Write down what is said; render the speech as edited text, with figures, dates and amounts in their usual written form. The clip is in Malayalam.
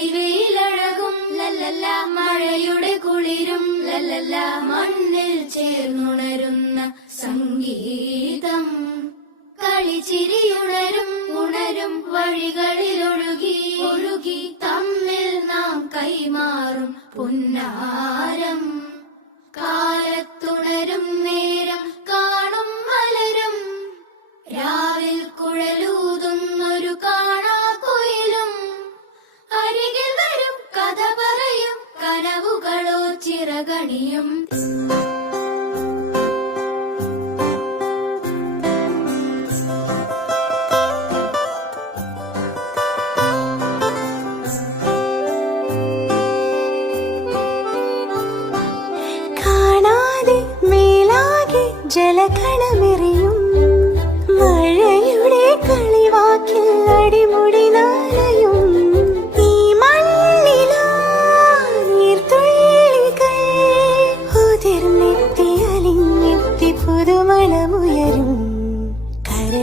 പൊടിവെയിലഴകും ലല്ലല്ല, മഴയുടെ കുളിരും ലല്ലല്ല, മണ്ണിൽ ചേർന്നുണരുന്ന സംഗീതം. കളിച്ചിരിയുണരും ഉണരും വഴികളിലൊഴുകി ഒഴുകി തമ്മിൽ നാം കൈമാറും പുന്നാരം. കാലത്തുണരും നേരം കാണും മലരും, രാവിൽ കുഴലൂതുന്നൊരു കാണാക്കുയിലും. അരികിൽ വരും കഥ പറയും കനവുകളോ ചിറകണിയും. ജലകണമിറി